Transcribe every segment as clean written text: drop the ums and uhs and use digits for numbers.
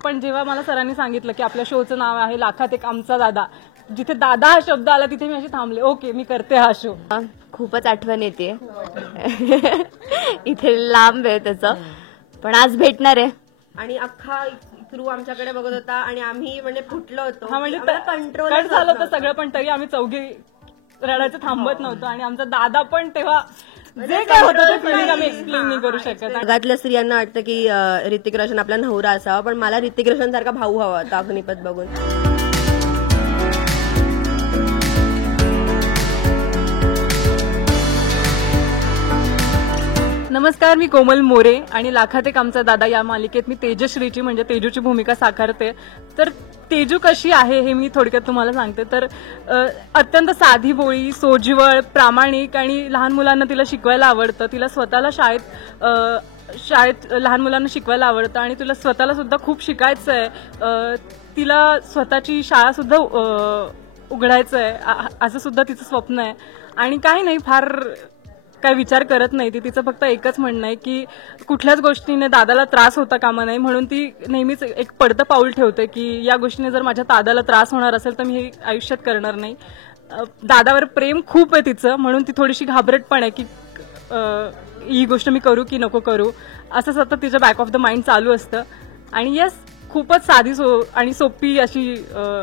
पण जेव्हा मला सरांनी सांगितलं की आपल्या शोचं नाव आहे लाखात एक आमचा दादा, जिथे दादा हा शब्द आला तिथे मी अशी थांबले, ओके मी करते हा शो. खूपच आठवण येते. इथे लांब आहे त्याचं, पण आज भेटणार आहे. आणि अख्खा क्रू आमच्याकडे बघत होता आणि आम्ही म्हणजे फुटलो होतो. हा म्हणजे कंट्रोल कट झालं होतं सगळं, पण तरी आम्ही चौघी रडायचं थांबत नव्हतो. आणि आमचा दादा पण तेव्हा जे काय होतं ते फिलिंग आम्ही एक्सप्लेन नाही करू शकत. जगातल्या स्त्रियांना वाटतं की ऋतिक रोशन आपला नवरा असावा, पण मला ऋतिक रोशन सारखा भाऊ हवा होता अग्निपथ बघून. नमस्कार, मी कोमल मोरे आणि लाखात एक आमचा दादा या मालिकेत मी तेजश्रीची म्हणजे तेजूची भूमिका साकारते. तर तेजू कशी आहे हे मी थोडक्यात तुम्हाला सांगते. तर अत्यंत साधी बोळी, सोज्वळ, प्रामाणिक आणि लहान मुलांना तिला शिकवायला आवडतं. तिला स्वतःला शाळेत लहान मुलांना शिकवायला आवडतं आणि तिला स्वतःला सुद्धा खूप शिकायचं आहे. तिला स्वतःची शाळा सुद्धा उघडायचं आहे असं सुद्धा तिचं स्वप्न आहे. आणि काही नाही, फार काय विचार करत नाही ती. तिचं फक्त एकच म्हणणं आहे की कुठल्याच गोष्टीने दादाला त्रास होता कामा नाही, म्हणून ती नेहमीच एक पडतं पाऊल ठेवते की या गोष्टीने जर माझ्या दादाला त्रास होणार असेल तर मी हे आयुष्यात करणार नाही. दादावर प्रेम खूप आहे तिचं, म्हणून ती थोडीशी घाबरट पण आहे की ही गोष्ट मी करू की नको करू, असं सतत तिच्या बॅक ऑफ द माइंड चालू असतं. आणि येस, खूपच साधी आणि सोपी अशी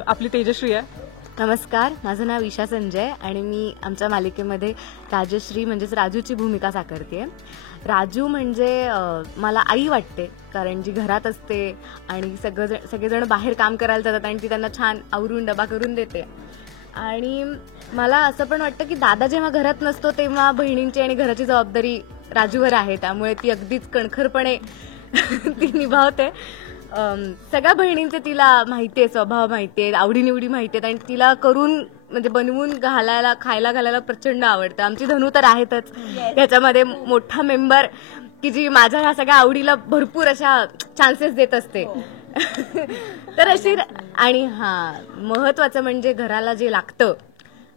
आपली तेजश्री आहे. नमस्कार, माझं नाव ईशा संजय आणि मी आमच्या मालिकेमध्ये राजश्री म्हणजेच राजूची भूमिका साकारते. राजू म्हणजे मला आई वाटते, कारण जी घरात असते आणि सगळेजण बाहेर काम करायला जातात आणि ती त्यांना छान आवरून डबा करून देते. आणि मला असं पण वाटतं की दादा जेव्हा घरात नसतो तेव्हा बहिणींची आणि घराची जबाबदारी राजूवर आहे, त्यामुळे ती अगदीच कणखरपणे ती निभावते. सगळ्या बहिणींचे तिला माहितीये, स्वभाव माहितीये, आवडीनिवडी माहितीये आणि तिला करून म्हणजे बनवून खायला घालायला प्रचंड आवडतं. आमची धनू तर आहेतच याच्यामध्ये मोठा मेंबर की जी माझ्या ह्या सगळ्या आवडीला भरपूर अशा चान्सेस देत असते. तर अशी आणि महत्वाचं म्हणजे घराला जे लागतं,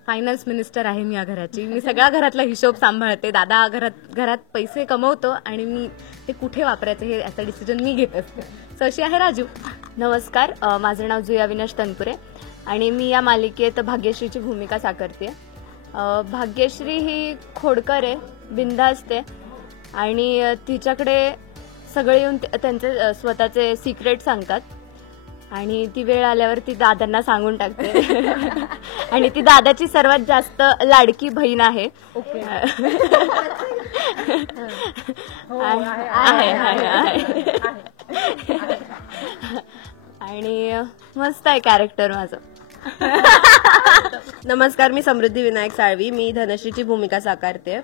फायनान्स मिनिस्टर आहे मी या घराची. मी सगळ्या घरातला हिशोब सांभाळते. दादा घरात पैसे कमवतो आणि मी ते कुठे वापरायचे हे याचा डिसिजन मी घेत असते. सो अशी आहे राजू. नमस्कार, माझं नाव जुया विनाश तनपुरे आणि मी या मालिकेत भाग्यश्रीची भूमिका साकारते. भाग्यश्री ही खोडकर आहे, बिनधास्त आहे आणि तिच्याकडे सगळे येऊन त्यांचे स्वतःचे सिक्रेट सांगतात आणि ती वेळ आल्यावर ती दादांना सांगून टाकते. आणि ती दादाची सर्वात जास्त लाडकी बहीण आहे. आणि मस्त आहे कॅरेक्टर माझं. नमस्कार, मी समृद्धी विनायक साळवी. मी धनश्रीची भूमिका साकारते.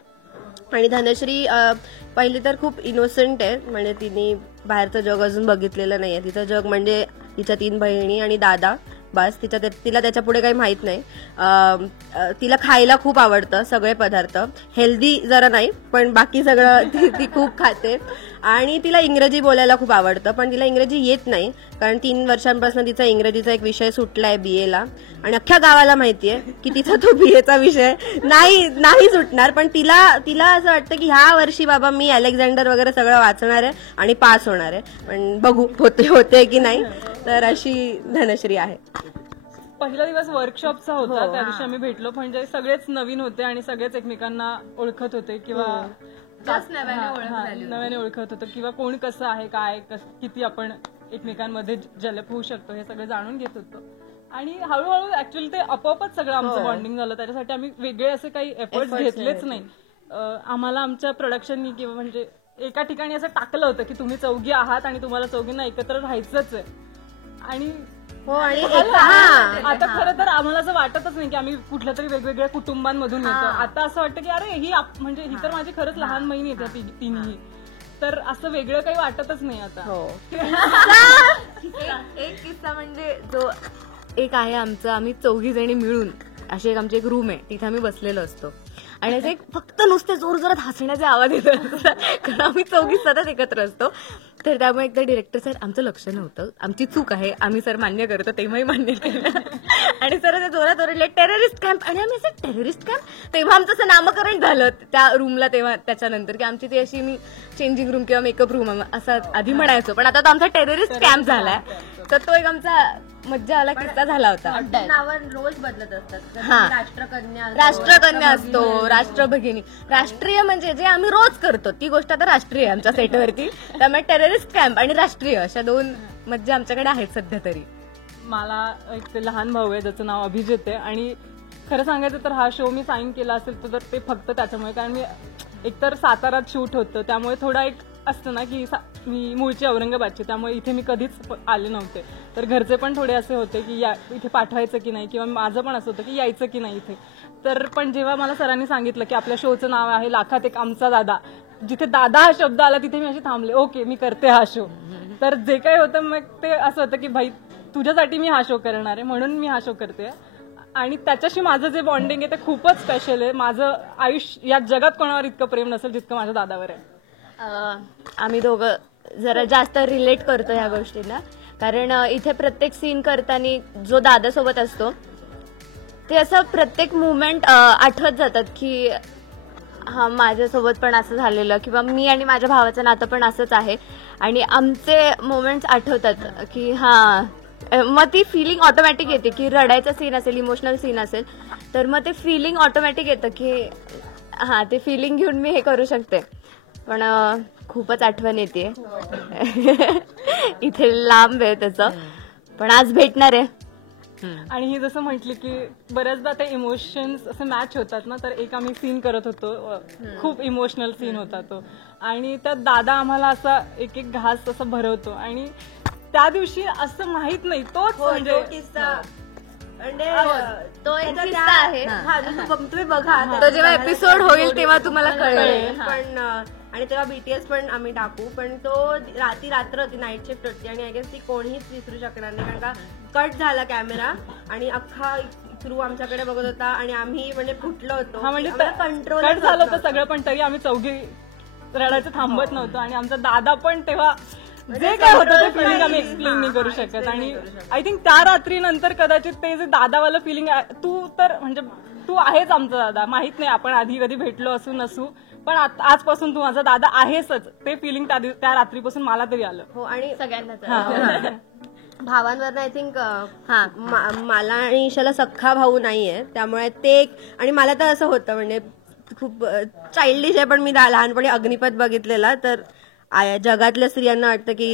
आणि धनश्री पहिली तर खूप इनोसंट आहे, म्हणजे तिने बाहेरचं जग अजून बघितलेलं नाहीये. तिचं जग म्हणजे तिच्या 3 बहिणी आणि दादा, बस. तिला त्याच्या पुढे काही माहित नाही. तिला खायला खूप आवडतं, सगळे पदार्थ. हेल्दी जरा नाही, पण बाकी सगळं ती खूप खाते. आणि तिला इंग्रजी बोलायला खूप आवडतं, पण तिला इंग्रजी येत नाही, कारण 3 वर्षांपासून तिचा इंग्रजीचा एक विषय सुटलाय BA ला. आणि अख्ख्या गावाला माहितीये की तिचा तो BA चा विषय नाही सुटणार. पण तिला असं वाटतं की ह्या वर्षी बाबा मी अलेक्झांडर वगैरे सगळं वाचणार आहे आणि पास होणार आहे. पण बघू होते की नाही. तर अशी धनश्री आहे. पहिला दिवस वर्कशॉपचा होता, त्या दिवशी आम्ही भेटलो. म्हणजे सगळेच नवीन होते आणि सगळेच एकमेकांना ओळखत होते किंवा नव्याने ओळखत होतं किंवा कोण कसं आहे, काय किती आपण एकमेकांमध्ये जलप होऊ शकतो हे सगळं जाणून घेत होतो. आणि हळूहळू ऍक्च्युअली ते आपोआपच सगळं आमचं बॉन्डिंग झालं. त्याच्यासाठी आम्ही वेगळे असे काही एफर्ट्स घेतलेच नाही. आम्हाला आमच्या प्रोडक्शननी किंवा म्हणजे एका ठिकाणी असं टाकलं होतं की तुम्ही चौघी आहात आणि तुम्हाला चौघींना एकत्र राहायचंच आहे. आणि आता खरं तर आम्हाला असं वाटतच नाही की आम्ही कुठल्या तरी वेगवेगळ्या कुटुंबांमधून येतो. आता असं वाटतं की अरे ही म्हणजे ही तर माझी खरंच लहान बहीण येते तिन्ही. तर असं वेगळं काही वाटतच नाही आता. एक किस्सा म्हणजे जो एक आहे आमचं, आम्ही 4 जणी मिळून अशी आमची एक रूम आहे, तिथे आम्ही बसलेलो असतो आणि असे फक्त नुसते जोर जोरात हसण्याचे आवाज येत असतात कारण आम्ही चौघी सतत एकत्र असतो. तर त्यामुळे एकदा डिरेक्टर सर आमचं लक्ष नव्हतं, आमची चूक आहे, आम्ही सर मान्य करतो, तेव्हाही मान्य केलं आणि सर ते जोरात ओरडले टेररिस्ट कॅम्प. आणि आम्ही असं टेररिस्ट कॅम्प, तेव्हा आमचं असं नामकरण झालं त्या रूमला. तेव्हा त्याच्यानंतर की आमची ती अशी मी चेंजिंग रूम किंवा मेकअप रूम असं आधी म्हणायचो, पण आता तो आमचा टेररिस्ट कॅम्प झालाय. तर तो एक आमचा मज्जा आला किस्सा झाला होता. नावं रोज बदलत असतात. हा. राष्ट्रकन्या असतो, राष्ट्रभगिनी, राष्ट्रीय म्हणजे जे आम्ही रोज करतो ती गोष्ट आता राष्ट्रीय आमच्या सेटवरती. त्यामुळे टेररिस्ट कॅम्प आणि राष्ट्रीय अशा दोन मज्जा आमच्याकडे आहेत सध्या तरी. मला एक लहान भाऊ आहे ज्याचं नाव अभिजित आहे आणि खरं सांगायचं तर हा शो मी साईन केला असेल तर ते फक्त त्याच्यामुळे, कारण मी एकतर सातारात शूट होतं त्यामुळे थोडा एक असतं ना की मी मूळची औरंगाबादची, त्यामुळे इथे मी कधीच आले नव्हते. तर घरचे पण थोडे असे होते की इथे पाठवायचं की नाही, किंवा माझं पण असं होतं की यायचं की नाही इथे. तर पण जेव्हा मला सरांनी सांगितलं की आपल्या शोचं नाव आहे लाखात एक आमचा दादा, जिथे दादा हा शब्द आला तिथे मी अशी थांबले, ओके मी करते हा शो. तर जे काही होतं मग ते असं होतं की भाई तुझ्यासाठी मी हा शो करणार आहे म्हणून मी हा शो करते. आणि त्याच्याशी माझं जे बॉन्डिंग आहे ते खूपच स्पेशल आहे. माझं आयुष्य या जगात कोणावर इतकं प्रेम नसेल जितकं माझ्या दादावर आहे. आम्ही दोघं जरा जास्त रिलेट करतो ह्या गोष्टींना, कारण इथे प्रत्येक सीन करताना जो दादासोबत असतो ते असं प्रत्येक मुवमेंट आठवत जातात की हा माझ्यासोबत पण असं झालेलं, किंवा मी आणि माझ्या भावाचं नातं पण असंच आहे. आणि आमचे मोमेंट्स आठवतात की हा, मग ती फिलिंग ऑटोमॅटिक येते की रडायचा सीन असेल, इमोशनल सीन असेल तर मग ते फिलिंग ऑटोमॅटिक येतं की हा, ते फिलिंग घेऊन मी हे करू शकते. पण खूपच आठवण येते इथे लांब आहे त्याचं, पण आज भेटणार आहे. आणि ही जसं म्हटली की बऱ्याचदा ते इमोशन्स असे मॅच होतात ना, तर एक आम्ही सीन करत होतो, खूप इमोशनल सीन होता तो, आणि त्यात दादा आम्हाला असा एक एक घास असं भरवतो आणि त्या दिवशी असं माहित नाही तोच म्हणजे किस्सा म्हणजे तो एक त्याचा किस्सा त्या- आहे. हा, तुम्ही बघा तो जेव्हा एपिसोड होईल तेव्हा तुम्हाला कळेल. पण आणि तेव्हा बीटीएस पण आम्ही टाकू, पण तो रात्र होती, नाईट शिफ्ट होती आणि आय गेस ती कोणीच विसरू शकणार नाही, कारण का कट झाला कॅमेरा आणि अख्खा थ्रू आमच्याकडे बघत होता आणि आम्ही म्हणजे फुटलो होतो. हा म्हणजे कंट्रोल कट झालं होतं सगळं, पण तरी आम्ही चौघी रडायचं थांबत नव्हतो. आणि आमचा दादा पण तेव्हा जे काय होतं ते फिलिंग आम्ही एक्सप्लेन नाही करू शकत. आणि आय थिंक त्या रात्री नंतर कदाचित ते जे दादावालं फिलिंग, तू तर म्हणजे तू आहेच आमचा दादा, माहित नाही आपण आधी कधी भेटलो असू नसू, पण आजपासून तू माझा दादा आहेसच, ते फिलिंग त्या रात्रीपासून मला तरी आलं. हो. आणि सगळ्यांना भावांवर आय थिंक मला आणि ईशाला सख्खा भाऊ नाहीये, त्यामुळे ते आणि मला तर असं होतं म्हणजे खूप चाइल्डिश आहे, पण मी लहानपणी अग्निपथ बघितलेला, तर जगातल्या स्त्रियांना वाटतं की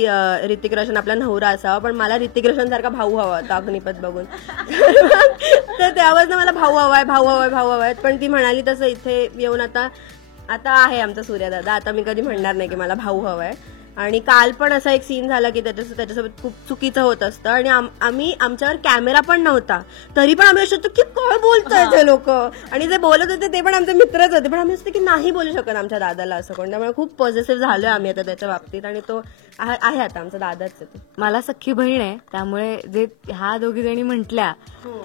ऋतिक रोशन आपला नवरा असावा, पण मला ऋतिक रोशन सारखा भाऊ हवा होता अग्निपथ बघून. तर त्यावेळेस मला भाऊ हवाय. पण ती म्हणाली तसं इथे येऊन आता आहे आमचा सूर्यदादा, आता मी कधी म्हणणार नाही की मला भाऊ हवाय. आणि काल पण असा एक सीन झाला की त्याच्यासोबत खूप चुकीचं होत असतं आणि आमच्यावर कॅमेरा पण नव्हता, तरी पण आम्ही असं की काय बोलतायत हे लोक, आणि जे बोलत होते ते पण आमचे मित्रच होते, पण आम्ही असते की नाही बोलू शकत आमच्या दादाला असं कोण. त्यामुळे खूप पॉझिटिव्ह झालोय आम्ही आता त्याच्या बाबतीत, आणि तो आहे आता आमचा दादाच आहे. मला सख्खी बहीण आहे, त्यामुळे जे ह्या दोघी जणी म्हटल्या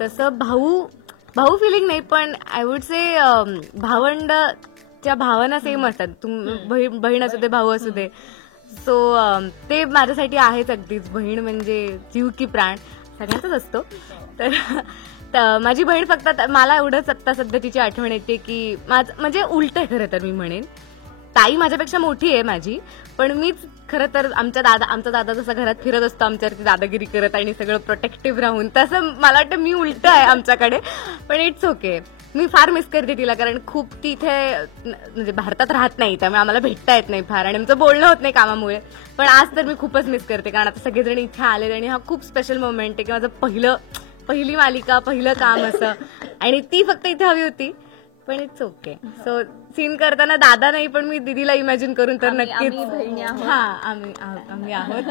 तसं भाऊ फिलिंग नाही, पण आय वुड से भावंडच्या भावना सेम असतात. बहीण असू दे, भाऊ असू दे, सो ते माझ्यासाठी आहेच अगदीच. बहीण म्हणजे जीव की प्राण सगळ्यांचाच असतो. तर माझी बहीण फक्त मला एवढंच आत्ता सध्या तिची आठवण येते की म्हणजे उलट आहे खरं तर. मी म्हणेन ताई माझ्यापेक्षा मोठी आहे माझी, पण मीच खरं तर आमचा दादा जसा घरात फिरत असतो आमच्यावरती दादागिरी करत आणि सगळं प्रोटेक्टिव्ह राहून, तसं मला वाटतं मी उलट आहे आमच्याकडे. पण इट्स ओके. मी फार मिस करते तिला, कारण खूप ती इथे म्हणजे भारतात राहत नाही, त्यामुळे आम्हाला भेटता येत नाही फार, आणि आमचं बोलणं होत नाही कामामुळे. पण आज तर मी खूपच मिस करते, कारण आता सगळेजण इथे आले आणि हा खूप स्पेशल मोमेंट आहे की माझं पहिली मालिका, पहिलं काम असं, आणि ती फक्त इथे हवी होती. पण इट्स ओके. सो सीन करताना दादा नाही, पण मी दीदीला इमॅजिन करून तर नक्कीच. बहिणी आहोत. हा, आम्ही आहोत.